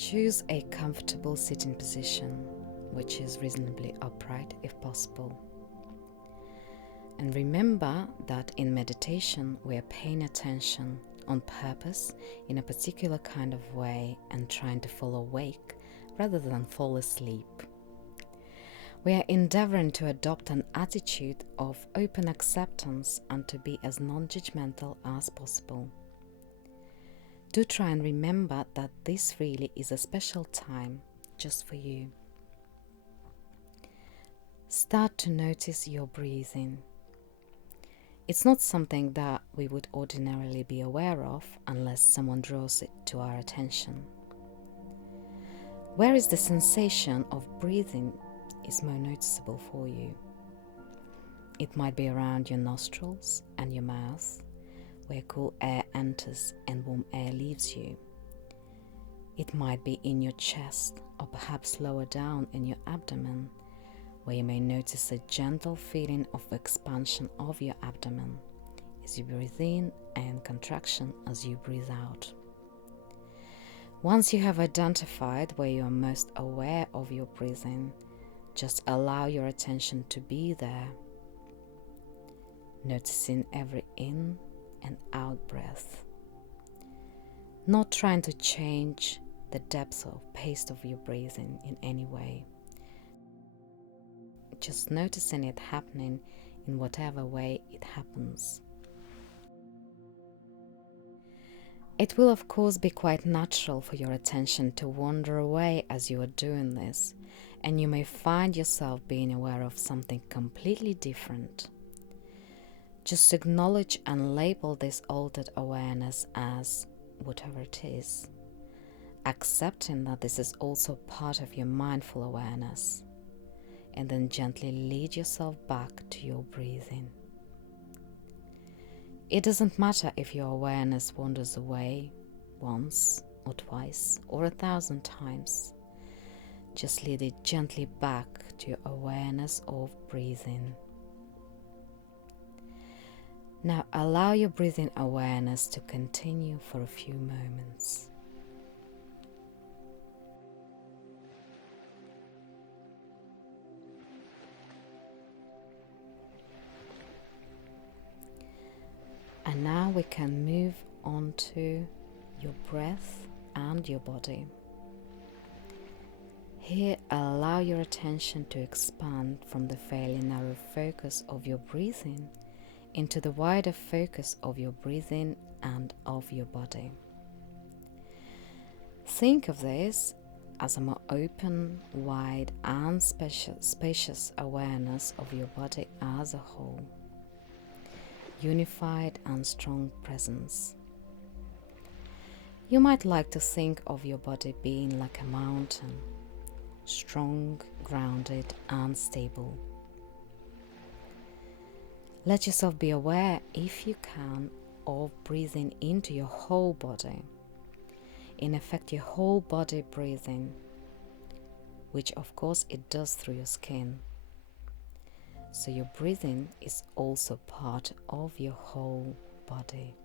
Choose a comfortable sitting position, which is reasonably upright if possible. And remember that in meditation we are paying attention on purpose in a particular kind of way and trying to fall awake rather than fall asleep. We are endeavoring to adopt an attitude of open acceptance and to be as non-judgmental as possible. Do try and remember that this really is a special time just for you. Start to notice your breathing. It's not something that we would ordinarily be aware of unless someone draws it to our attention. Where is the sensation of breathing is more noticeable for you? It might be around your nostrils and your mouth, where cool air enters and warm air leaves you. It might be in your chest or perhaps lower down in your abdomen, where you may notice a gentle feeling of expansion of your abdomen as you breathe in and contraction as you breathe out. Once you have identified where you are most aware of your breathing, just allow your attention to be there, noticing every in and out breath, not trying to change the depth or pace of your breathing in any way. Just noticing it happening in whatever way it happens. It will of course be quite natural for your attention to wander away as you are doing this, and you may find yourself being aware of something completely different. Just acknowledge and label this altered awareness as whatever it is, accepting that this is also part of your mindful awareness. And then gently lead yourself back to your breathing. It doesn't matter if your awareness wanders away once or twice or 1,000 times. Just lead it gently back to your awareness of breathing. Now allow your breathing awareness to continue for a few moments. And now we can move on to your breath and your body. Here, allow your attention to expand from the fairly narrow focus of your breathing into the wider focus of your breathing and of your body. Think of this as a more open, wide, and spacious awareness of your body as a whole. Unified and strong presence. You might like to think of your body being like a mountain, strong, grounded, and stable. Let yourself be aware, if you can, of breathing into your whole body. In effect, your whole body breathing, which of course it does through your skin. So your breathing is also part of your whole body.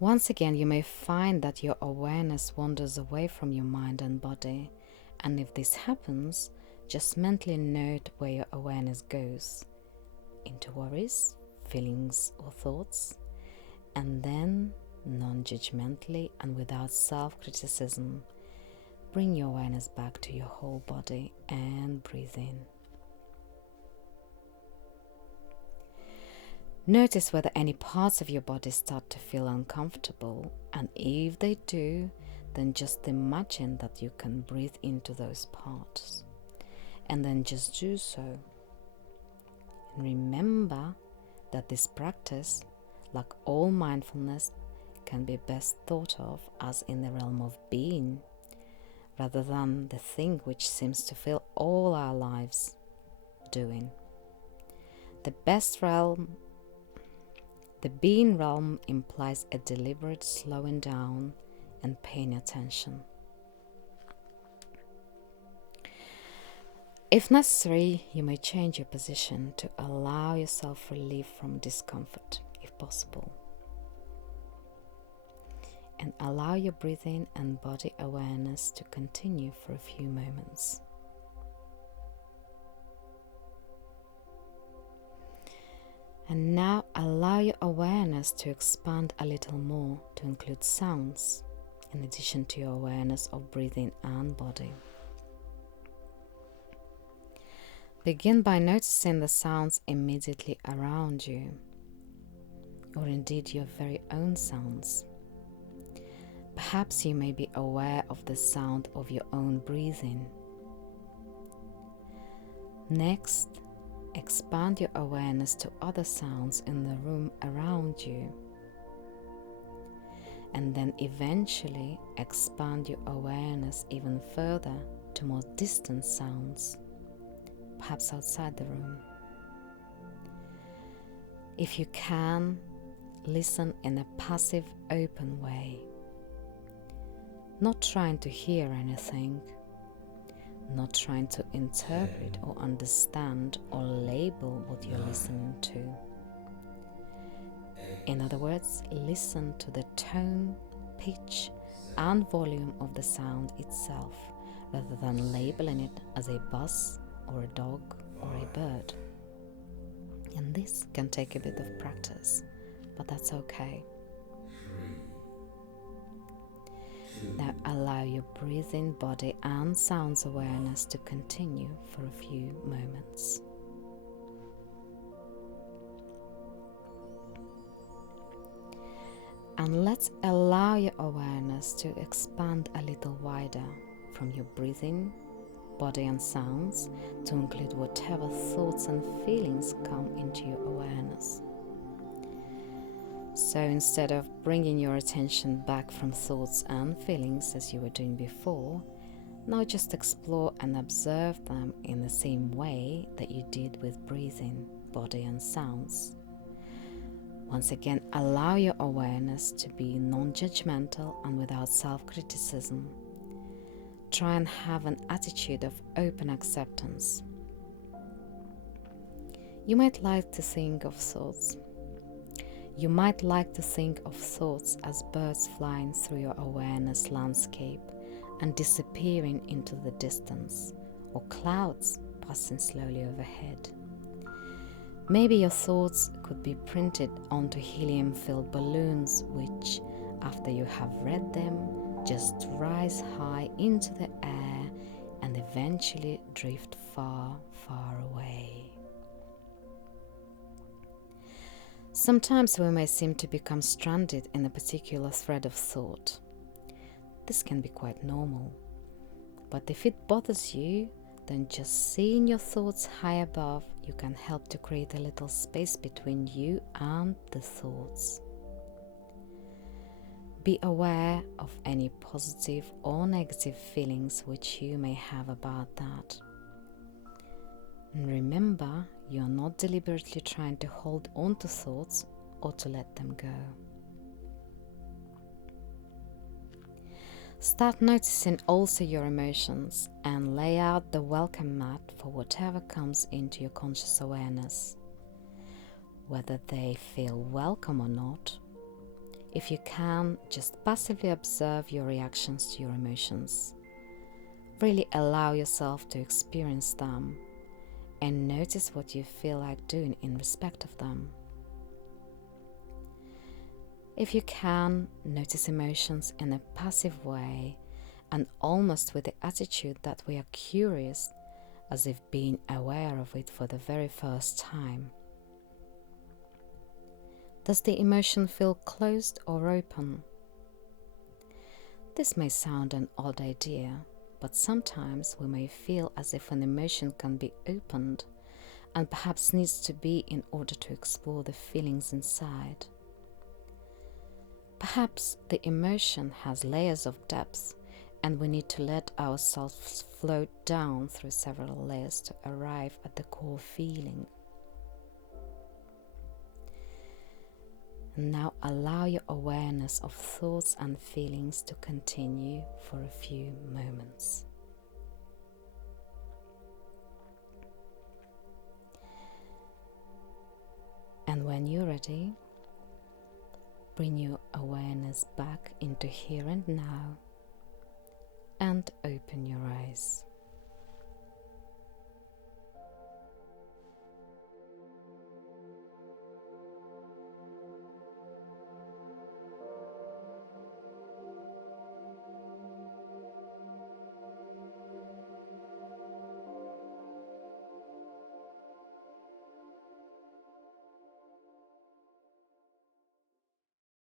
Once again, you may find that your awareness wanders away from your mind and body, and if this happens, just mentally note where your awareness goes, into worries, feelings or thoughts, and then, non-judgmentally and without self-criticism, bring your awareness back to your whole body and breathe in. Notice whether any parts of your body start to feel uncomfortable, and if they do, then just imagine that you can breathe into those parts, and then just do so. And remember that this practice, like all mindfulness, can be best thought of as in the realm of being, rather than the thing which seems to fill all our lives, doing. The being realm implies a deliberate slowing down and paying attention. If necessary, you may change your position to allow yourself relief from discomfort, if possible. and allow your breathing and body awareness to continue for a few moments. And now allow your awareness to expand a little more to include sounds, in addition to your awareness of breathing and body. Begin by noticing the sounds immediately around you, or indeed your very own sounds. Perhaps you may be aware of the sound of your own breathing. Next, expand your awareness to other sounds in the room around you. And then eventually expand your awareness even further to more distant sounds, perhaps outside the room. If you can, listen in a passive, open way, not trying to hear anything, not trying to interpret or understand or label what you're listening to. In other words, listen to the tone, pitch, and volume of the sound itself, rather than labeling it as a bus or a dog or a bird. And this can take a bit of practice, but that's okay. Now allow your breathing, body, and sounds awareness to continue for a few moments. And let's allow your awareness to expand a little wider from your breathing, body, and sounds to include whatever thoughts and feelings come into your awareness. So instead of bringing your attention back from thoughts and feelings as you were doing before, now just explore and observe them in the same way that you did with breathing, body, and sounds. Once again, allow your awareness to be non-judgmental and without self-criticism. Try and have an attitude of open acceptance. You might like to think of thoughts. You might like to think of thoughts as birds flying through your awareness landscape and disappearing into the distance, or clouds passing slowly overhead. Maybe your thoughts could be printed onto helium-filled balloons which, after you have read them, just rise high into the air and eventually drift far, far away. Sometimes we may seem to become stranded in a particular thread of thought. This can be quite normal, but if it bothers you, then just seeing your thoughts high above, you can help to create a little space between you and the thoughts. Be aware of any positive or negative feelings which you may have about that. And remember, you are not deliberately trying to hold on to thoughts or to let them go. Start noticing also your emotions and lay out the welcome mat for whatever comes into your conscious awareness. Whether they feel welcome or not, if you can, just passively observe your reactions to your emotions. Really allow yourself to experience them and notice what you feel like doing in respect of them. If you can, notice emotions in a passive way and almost with the attitude that we are curious, as if being aware of it for the very first time. Does the emotion feel closed or open? This may sound an odd idea, but sometimes we may feel as if an emotion can be opened and perhaps needs to be in order to explore the feelings inside. Perhaps the emotion has layers of depth and we need to let ourselves float down through several layers to arrive at the core feeling. And now allow your awareness of thoughts and feelings to continue for a few moments. And when you're ready, bring your awareness back into here and now and open your eyes.